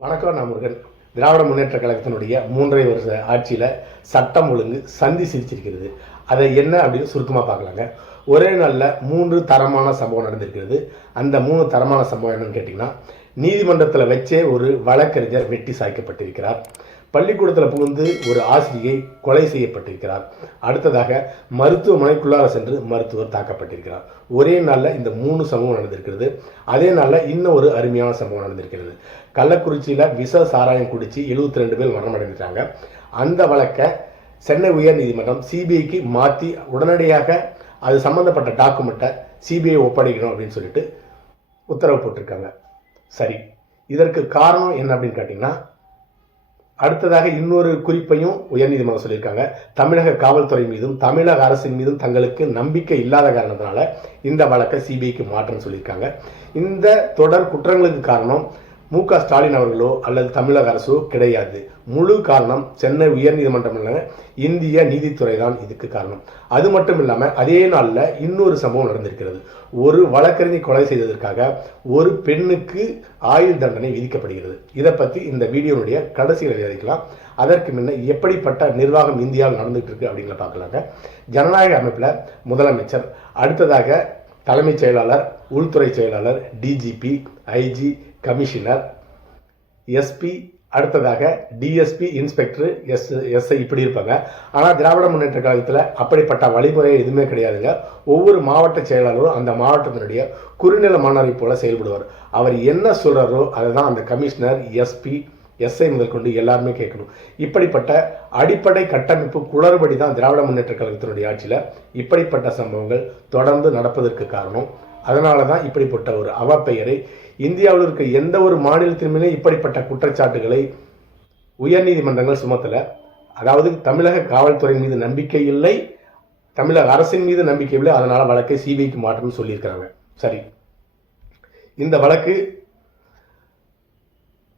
வணக்கம். நான் முருகன். திராவிட முன்னேற்ற கழகத்தினுடைய 3.5 வருஷ ஆட்சியில் சட்டம் ஒழுங்கு சந்தி சிரிச்சிருக்கிறது. அதை என்ன அப்படின்னு சுருக்கமாக பார்க்கலாங்க. ஒரே நாளில் 3 தரமான சம்பவம் நடந்திருக்கிறது. அந்த 3 தரமான சம்பவம் என்னன்னு கேட்டிங்கன்னா, நீதிமன்றத்தில் வச்சே ஒரு வழக்கறிஞர் வெட்டி சாய்க்கப்பட்டிருக்கிறார். பள்ளிக்கூடத்தில் புகுந்து ஒரு ஆசிரியை கொலை செய்யப்பட்டிருக்கிறார். அடுத்ததாக மருத்துவமனைக்குள்ளார சென்று மருத்துவர் தாக்கப்பட்டிருக்கிறார். ஒரே நாளில் இந்த 3 சம்பவம் நடந்திருக்கிறது. அதே நாளில் இன்னும் ஒரு அருமையான சம்பவம் நடந்திருக்கிறது. கள்ளக்குறிச்சியில் விஷ சாராயம் குடிச்சு 72 பேர் மரணமடைந்துட்டாங்க. அந்த வழக்கை சென்னை உயர் நீதிமன்றம் சிபிஐக்கு மாற்றி உடனடியாக அது சம்பந்தப்பட்ட டாக்குமெண்ட்டை சிபிஐ ஒப்படைக்கணும் அப்படின்னு சொல்லிட்டு உத்தரவு போட்டிருக்காங்க. சரி, இதற்கு காரணம் என்ன அப்படின்னு கேட்டிங்கன்னா, அடுத்ததாக இன்னொரு குறிப்பையும் உயர்நீதிமன்றம் சொல்லியிருக்காங்க. தமிழக காவல்துறை மீதும் தமிழக அரசின் மீதும் தங்களுக்கு நம்பிக்கை இல்லாத காரணத்தினால இந்த வழக்கை சிபிஐக்கு மாற்றன்னு சொல்லியிருக்காங்க. இந்த தொடர் குற்றங்களுக்கு காரணம் மு.க. ஸ்டாலின் அவர்களோ அல்லது தமிழக அரசோ கிடையாது. முழு காரணம் சென்னை உயர்நீதிமன்றம் இல்ல, இந்திய நீதித்துறை தான் இதுக்கு காரணம். அது மட்டும் இல்லாமல் அதே நாளில் இன்னொரு சம்பவம் நடந்திருக்கிறது. ஒரு வழக்கறிஞர் கொலை செய்ததற்காக ஒரு பெண்ணுக்கு ஆயுள் தண்டனை விதிக்கப்படுகிறது. இதை பற்றி இந்த வீடியோனுடைய கடைசியில் விவாதிக்கலாம். அதற்கு முன்ன எப்படிப்பட்ட நிர்வாகம் இந்தியாவில் நடந்துகிட்டு இருக்கு அப்படிங்கிற பார்க்கலாங்க. ஜனநாயக அமைப்பில் முதலமைச்சர், அடுத்ததாக தலைமைச் செயலாளர், உள்துறை செயலாளர், டிஜிபி, ஐஜி, கமிஷனர், எஸ்பி, அடுத்ததாக டிஎஸ்பி, இன்ஸ்பெக்டர், எஸ்ஐ இப்படி இருப்பாங்க. ஆனால் திராவிட முன்னேற்ற கழகத்தில் அப்படிப்பட்ட வழிமுறை எதுவுமே கிடையாதுங்க. ஒவ்வொரு மாவட்ட செயலாளரும் அந்த மாவட்டத்தினுடைய குறுநில மன்னரை போல செயல்படுவார். அவர் என்ன சொல்கிறாரோ அதை தான் அந்த கமிஷனர், எஸ்பி, எஸ்ஐ முதல் கொண்டு எல்லாருமே கேட்கணும். இப்படிப்பட்ட அடிப்படை கட்டமைப்பு குளறுபடி தான் திராவிட முன்னேற்ற கழகத்தினுடைய ஆட்சியில் இப்படிப்பட்ட சம்பவங்கள் தொடர்ந்து நடப்பதற்கு காரணம். அதனால தான் இப்படிப்பட்ட ஒரு அவப்பெயரை இந்தியாவில் இருக்க எந்த ஒரு மாநிலத்திலுமே இப்படிப்பட்ட குற்றச்சாட்டுகளை உயர்நீதிமன்றங்கள் சுமத்தலை. அதாவது தமிழக காவல்துறை மீது நம்பிக்கை இல்லை, தமிழக அரசின் மீது நம்பிக்கை இல்லை, அதனால வழக்கை சிபிஐக்கு மாற்றணும்னு சொல்லியிருக்கிறாங்க. சரி, இந்த வழக்கு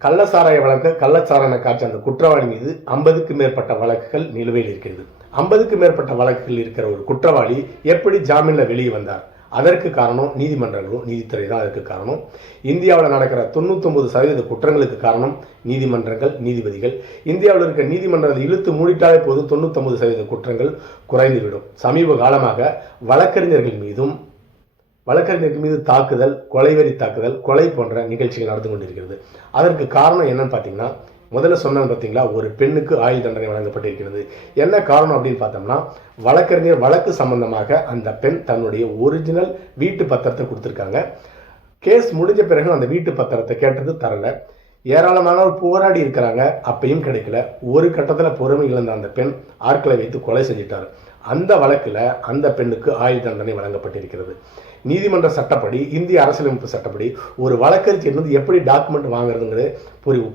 கள்ளச்சாராய வழக்கு, கள்ளச்சாராய காட்சி அந்த குற்றவாளி மீது 50க்கும் மேற்பட்ட வழக்குகள் நிலுவையில் இருக்கிறது. 50க்கும் மேற்பட்ட வழக்குகள் இருக்கிற ஒரு குற்றவாளி எப்படி ஜாமீனில் வெளியே வந்தார்? அதற்கு காரணம் நீதிமன்றங்களும் நீதித்துறை தான். அதற்கு காரணம் இந்தியாவில் நடக்கிற 99% குற்றங்களுக்கு காரணம் நீதிமன்றங்கள், நீதிபதிகள். இந்தியாவில் இருக்க நீதிமன்றத்தை இழுத்து மூடிட்டாலே போதும் 99% குற்றங்கள் குறைந்துவிடும். சமீப காலமாக வழக்கறிஞர்கள் மீது தாக்குதல், கொலைவெறி தாக்குதல், கொலை போன்ற நிகழ்ச்சிகள் நடந்து கொண்டிருக்கிறது. அதற்கு காரணம் என்னன்னு பார்த்தீங்கன்னா, முதல்ல சொன்னது பார்த்தீங்களா, ஒரு பெண்ணுக்கு ஆயுள் தண்டனை வழங்கப்பட்டிருக்கிறது. என்ன காரணம் அப்படின்னு பார்த்தோம்னா, வழக்கறிஞர் வழக்கு சம்பந்தமாக அந்த பெண் தன்னுடைய ஒரிஜினல் வீட்டு பத்திரத்தை கொடுத்துருக்காங்க. கேஸ் முடிஞ்ச பிறகு அந்த வீட்டு பத்திரத்தை கேட்டது தரல. ஏராளமானவர் போராடி இருக்கிறாங்க, அப்பையும் கிடைக்கல. ஒரு கட்டத்தில் பொறுமை இழந்த அந்த பெண் ஆட்களை வைத்து கொலை செஞ்சிட்டார். அந்த வழக்கில் அந்த பெண்ணுக்கு ஆயுள் தண்டனை வழங்கப்பட்டிருக்கிறது. நீதிமன்ற சட்டப்படி, இந்திய அரசியலமைப்பு சட்டப்படி ஒரு வழக்கறிஞர் எப்படி டாக்குமெண்ட் வாங்குறதுங்கிறது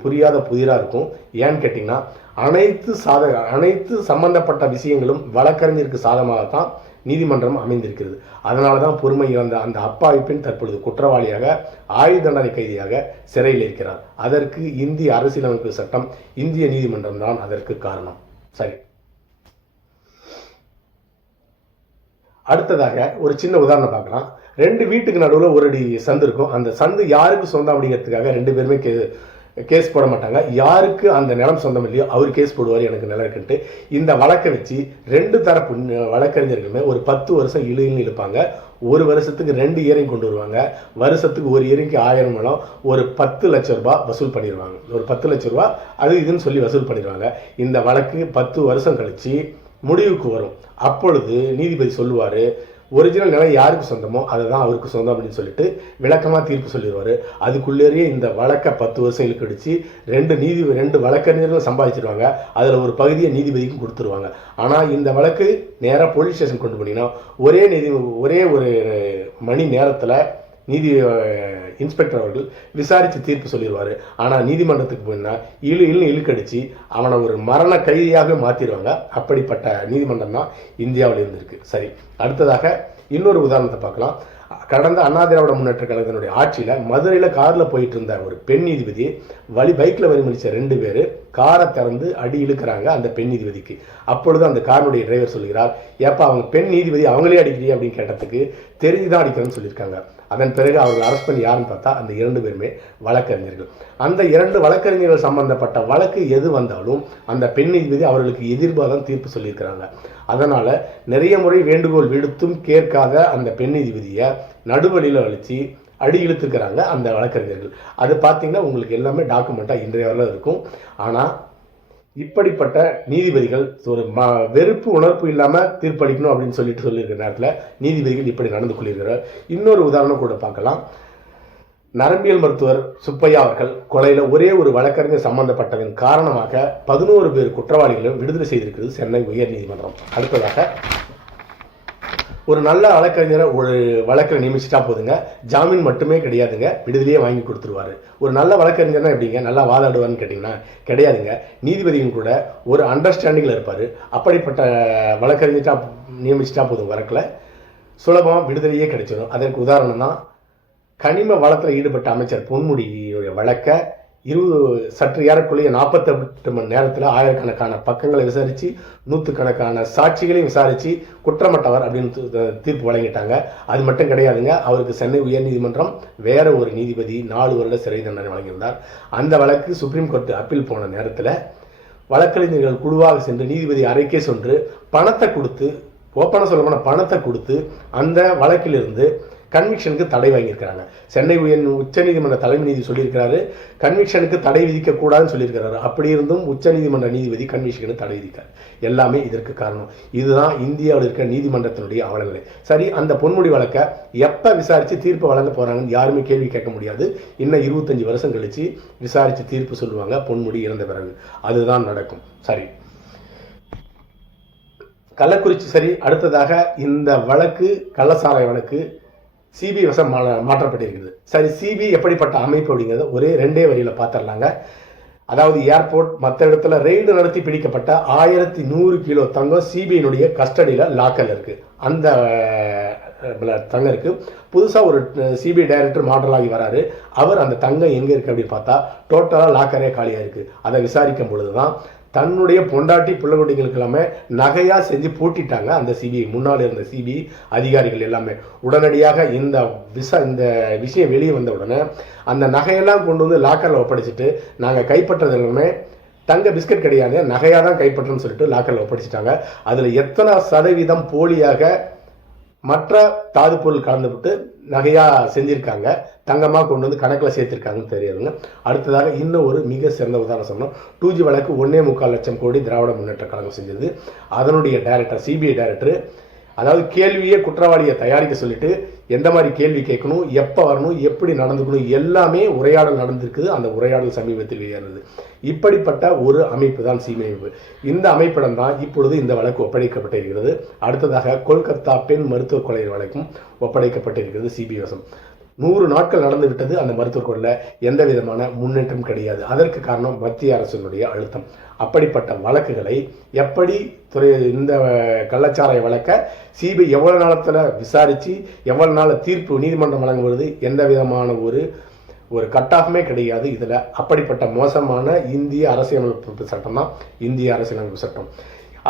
புரியாத புதிராக இருக்கும். ஏன்னு கேட்டிங்கன்னா, அனைத்து சம்பந்தப்பட்ட விஷயங்களும் வழக்கறிஞருக்கு சாதகமாகத்தான் நீதிமன்றம் அமைந்திருக்கிறது. அதனால தான் பொறுமை இழந்த அந்த அப்பாவி பெண் தற்பொழுது குற்றவாளியாக, ஆயுள் தண்டனை கைதியாக சிறையில் இருக்கிறார். அதற்கு இந்திய அரசியலமைப்பு சட்டம், இந்திய நீதிமன்றம் தான் அதற்கு காரணம். சரி, அடுத்ததாக ஒரு சின்ன உதாரணம் பார்க்கலாம். 2 வீட்டுக்கு நடுவில் ஒரு அடி சந்து இருக்கும். அந்த சந்து யாருக்கு சொந்தம் அப்படிங்கிறதுக்காக 2 பேருமே கேஸ் போட மாட்டாங்க. யாருக்கு அந்த நிலம் சொந்தம் இல்லையோ அவர் கேஸ் போடுவார், எனக்கு நிலம் இருக்குன்ட்டு. இந்த வழக்கை வச்சு 2 தரப்பு வழக்கறிஞர்களுமே ஒரு 10 வருஷம் இழுப்பாங்க. ஒரு வருஷத்துக்கு 2 இயரிங் கொண்டு வருவாங்க. வருஷத்துக்கு ஒரு இயரிங்க்கு 1000 மூலம் ஒரு 10 லட்சம் ரூபாய் வசூல் பண்ணிடுவாங்க. ஒரு 10 லட்சம் ரூபாய் அது இதுன்னு சொல்லி வசூல் பண்ணிடுவாங்க. இந்த வழக்கு 10 வருஷம் கழிச்சு முடிவுக்கு வரும். அப்பொழுது நீதிபதி சொல்லுவார், ஒரிஜினல் நிலம் யாருக்கு சொந்தமோ அதுதான் அவருக்கு சொந்தம் அப்படின்னு சொல்லிட்டு விளக்கமாக தீர்ப்பு சொல்லிடுவார். அதுக்குள்ளேயே இந்த வழக்கை 10 வருஷம் இழுக்கடிச்சு 2 வழக்கறிஞர்கள் சம்பாதிச்சிருவாங்க. அதில் ஒரு பகுதியை நீதிபதிக்கும் கொடுத்துருவாங்க. ஆனால் இந்த வழக்கு நேராக போலீஸ் ஸ்டேஷன் கொண்டு போனீங்கன்னா ஒரே ஒரு மணி நேரத்தில் இன்ஸ்பெக்டர் அவர்கள் விசாரித்து தீர்ப்பு சொல்லிடுவார். ஆனால் நீதிமன்றத்துக்கு போயின்னா இழுக்கடிச்சு அவனை ஒரு மரண கைதியாக மாற்றிடுவாங்க. அப்படிப்பட்ட நீதிமன்றம் தான் இந்தியாவில் இருந்திருக்கு. சரி, அடுத்ததாக இன்னொரு உதாரணத்தை பார்க்கலாம். கடந்த அண்ணா திராவிட முன்னேற்ற கழகத்தினுடைய ஆட்சியில் மதுரையில் காரில் போயிட்டு இருந்த ஒரு பெண் நீதிபதி பைக்கில் வரிமளித்த 2 பேர் காரை திறந்து அடி இழுக்கிறாங்க அந்த பெண் நீதிபதிக்கு. அப்பொழுது அந்த காருடைய டிரைவர் சொல்கிறார், ஏப்பா அவங்க பெண் நீதிபதி அவங்களே அடிக்கிறீ அப்படின்னு கேட்டதுக்கு தெரிஞ்சுதான் அடிக்கிறேன்னு சொல்லியிருக்காங்க. அதன் பிறகு அவர்கள் அரெஸ்ட் பண்ணி யாருன்னு பார்த்தா அந்த 2 பேருமே வழக்கறிஞர்கள். அந்த 2 வழக்கறிஞர்கள் சம்பந்தப்பட்ட வழக்கு எது வந்தாலும் அந்த பெண் நீதிபதி அவர்களுக்கு எதிர்ப்பாக தான் தீர்ப்பு சொல்லியிருக்கிறாங்க. அதனால நிறைய முறை வேண்டுகோள் விடுத்தும் கேட்காத அந்த பெண் நீதிபதியை நடுவழியில் அழிச்சு அடி இழுத்துக்கிறாங்க அந்த வழக்கறிஞர்கள். அது பார்த்தீங்கன்னா உங்களுக்கு எல்லாமே டாக்குமெண்ட்டாக இன்றைய வரல இருக்கும். ஆனால் இப்படிப்பட்ட நீதிபதிகள் ஒரு வெறுப்பு உணர்வு இல்லாமல் தீர்ப்பளிக்கணும் அப்படின்னு சொல்லியிருக்கிற நேரத்தில் நீதிபதிகள் இப்படி நடந்து கொள்கிறார். இன்னொரு உதாரணம் கூட பார்க்கலாம். நரம்பியல் மருத்துவர் சுப்பையா அவர்கள் கொலையில் ஒரே ஒரு வழக்கறிஞர் சம்பந்தப்பட்டதன் காரணமாக 11 பேர் குற்றவாளிகளும் விடுதலை செய்திருக்கிறது சென்னை உயர்நீதிமன்றம். அடுத்ததாக ஒரு நல்ல வழக்கறிஞரை ஒரு வழக்கில் நியமிச்சிட்டா போதுங்க, ஜாமீன் மட்டுமே கிடையாதுங்க, விடுதலையே வாங்கி கொடுத்துருவாரு. ஒரு நல்ல வழக்கறிஞர்னா எப்படிங்க நல்லா வாதாடுவான்னு கேட்டிங்கன்னா கிடையாதுங்க. நீதிபதியும் கூட ஒரு அண்டர்ஸ்டாண்டிங்கில் இருப்பார். அப்படிப்பட்ட வழக்கறிஞர்ட்டா நியமிச்சிட்டா போதும் வழக்கில் சுலபமாக விடுதலையே கிடைச்சிடும். அதற்கு உதாரணம் தான் கனிம வளத்தில் ஈடுபட்ட அமைச்சர் பொன்முடியுடைய வழக்கை சற்று ஏறக்குள்ளேயே 48 மணி நேரத்தில் ஆயிரக்கணக்கான பக்கங்களை விசாரித்து நூற்றுக்கணக்கான சாட்சிகளையும் விசாரித்து குற்றமற்றவர் அப்படின்னு தீர்ப்பு வழங்கிட்டாங்க. அது மட்டும் கிடையாதுங்க, அவருக்கு சென்னை உயர்நீதிமன்றம் வேற ஒரு நீதிபதி 4 வருட சிறை தண்டனை வழங்கியிருந்தார். அந்த வழக்கு சுப்ரீம் கோர்ட்டு அப்பீல் போன நேரத்தில் வழக்கறிஞர்கள் குழுவாக சென்று நீதிபதி அறைக்கே சென்று பணத்தை கொடுத்து, ஓப்பனாக சொல்லப்போனால் பணத்தை கொடுத்து அந்த வழக்கிலிருந்து கன்விக்ஷனுக்கு தடை வாங்கியிருக்கிறாங்க. சென்னை உச்சநீதிமன்ற தலைமை நீதி சொல்லியிருக்கிறாரு கன்விக்ஷனுக்கு தடை விதிக்கக்கூடாதுன்னு சொல்லியிருக்கிறாரு. அப்படி இருந்தும் உச்சநீதிமன்ற நீதிபதி கன்விக்ஷனுக்கு தடை விதிக்கார். எல்லாமே இதற்கு காரணம். இதுதான் இந்தியாவில் இருக்கிற நீதிமன்றத்தினுடைய அவலநிலை. சரி, அந்த பொன்முடி வழக்கை எப்போ விசாரித்து தீர்ப்பு வழங்க போகிறாங்கன்னு யாருமே கேள்வி கேட்க முடியாது. இன்னும் 25 வருஷம் கழித்து விசாரித்து தீர்ப்பு சொல்லுவாங்க பொன்முடி இறந்த பிறகு. அதுதான் நடக்கும். சரி, கள்ளக்குறிச்சி. சரி, அடுத்ததாக இந்த வழக்கு கள்ளசாராய வழக்கு சிபிஐ வசம் மாற்றப்பட்டிருக்கிறது. சரி, சிபிஐ எப்படிப்பட்ட அமைப்பு அப்படிங்கிறத ஒரே 2 வரியில் பார்த்துடலாங்க. அதாவது ஏர்போர்ட் மற்ற இடத்துல ரெய்டு நடத்தி பிடிக்கப்பட்ட 1100 கிலோ தங்கம் சிபிஐனுடைய கஸ்டடியில் லாக்கரில் இருக்குது. அந்த தங்கம் இருக்குது. புதுசாக ஒரு சிபிஐ டைரக்டர் மாடலாகி வராரு. அவர் அந்த தங்கம் எங்கே இருக்குது அப்படின்னு பார்த்தா டோட்டலாக லாக்கரே காலியாக இருக்குது. அதை விசாரிக்கும் பொழுது தான் தன்னுடைய பொண்டாட்டி பிள்ளைகுட்டிகளுக்கு எல்லாமே நகையாக செஞ்சு பூட்டிட்டாங்க அந்த சிபிஐ. முன்னால் இருந்த சிபிஐ அதிகாரிகள் எல்லாமே உடனடியாக இந்த விஷயம் வெளியே வந்த உடனே அந்த நகையெல்லாம் கொண்டு வந்து லாக்கரில் ஒப்படைச்சிட்டு நாங்கள் கைப்பற்றது எல்லாமே தங்க பிஸ்கட் கிடையாது, நகையாக தான் கைப்பற்றணும்னு சொல்லிட்டு லாக்கரில் ஒப்படைச்சிட்டாங்க. அதில் எத்தனை சதவீதம் போலியாக மற்ற தாது பொருள் கலந்துவிட்டு நகையாக செஞ்சுருக்காங்க, தங்கமாக கொண்டு வந்து கணக்கில் சேர்த்துருக்காங்கன்னு தெரியாதுங்க. அடுத்ததாக இன்னும் ஒரு மிக சிறந்த உதாரணம் சொன்னோம். 2G வழக்கு 1.25 லட்சம் கோடி திராவிட முன்னேற்ற கழகம் செஞ்சது. அதனுடைய டைரக்டர் சிபிஐ டைரக்டர் அதாவது கேள்வியே குற்றவாளியை தயாரிக்க சொல்லிட்டு எந்த மாதிரி கேள்வி கேட்கணும், எப்போ வரணும், எப்படி நடந்துக்கணும் எல்லாமே உரையாடல் நடந்திருக்குது. அந்த உரையாடல் சமீபத்தில் வெளியானது. இப்படிப்பட்ட ஒரு அமைப்பு தான் சிபிஐ அமைப்பு. இந்த அமைப்பிடம் தான் இப்பொழுது இந்த வழக்கு ஒப்படைக்கப்பட்டிருக்கிறது. அடுத்ததாக கொல்கத்தா பெண் மருத்துவ கொலை வழக்கும் ஒப்படைக்கப்பட்டிருக்கிறது சிபிஐ வசம். 100 நாட்கள் நடந்து விட்டது. அந்த மருத்துவக் கொலையில் எந்த விதமான முன்னேற்றம் கிடையாது. அதற்கு காரணம் மத்திய அரசினுடைய அழுத்தம். அப்படிப்பட்ட வழக்குகளை எப்படி இந்த கள்ளச்சாராய வழக்கை சிபிஐ எவ்வளவு நாளத்தில் விசாரித்து எவ்வளவு நாள் தீர்ப்பு நீதிமன்றம் வழங்க வருது, எந்த விதமான ஒரு கட் ஆஃப்மே கிடையாது இதில். அப்படிப்பட்ட மோசமான இந்திய அரசியலமைப்பு சட்டம் தான் இந்திய அரசியலமைப்பு சட்டம்.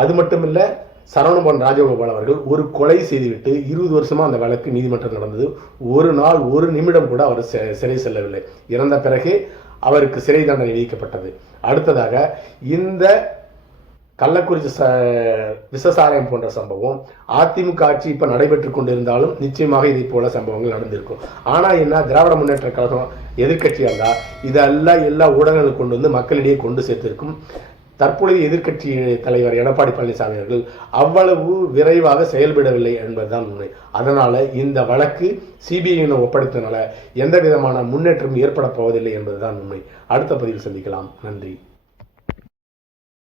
அது மட்டும் இல்லை, சரவணபவன் ராஜகோபால் அவர்கள் ஒரு கொலை செய்துவிட்டு 20 வருஷமா அந்த வழக்கு நீதிமன்றம் நடந்தது. ஒரு நாள் ஒரு நிமிடம் கூட அவர் சிறை செல்லவில்லை. இறந்த பிறகு அவருக்கு சிறை தண்டனை விதிக்கப்பட்டது. அடுத்ததாக இந்த கள்ளக்குறிச்சி விசசாராயம் போன்ற சம்பவம் அதிமுக ஆட்சி இப்போ நடைபெற்று கொண்டிருந்தாலும் நிச்சயமாக இதை போல சம்பவங்கள் நடந்திருக்கும். ஆனால் என்ன, திராவிட முன்னேற்ற கழகம் எதிர்கட்சியாக இருந்தால் இதெல்லாம் எல்லா ஊடகங்களும் கொண்டு வந்து மக்களிடையே கொண்டு சேர்த்திருக்கும். தற்பொழுது எதிர்க்கட்சி தலைவர் எடப்பாடி பழனிசாமி அவர்கள் அவ்வளவு விரைவாக செயல்படவில்லை என்பதுதான் உண்மை. அதனால இந்த வழக்கு சிபிஐயிடம் ஒப்படைத்தனால எந்த விதமான முன்னேற்றம் ஏற்பட போவதில்லை என்பதுதான் உண்மை. அடுத்த பதிவில் சந்திக்கலாம். நன்றி.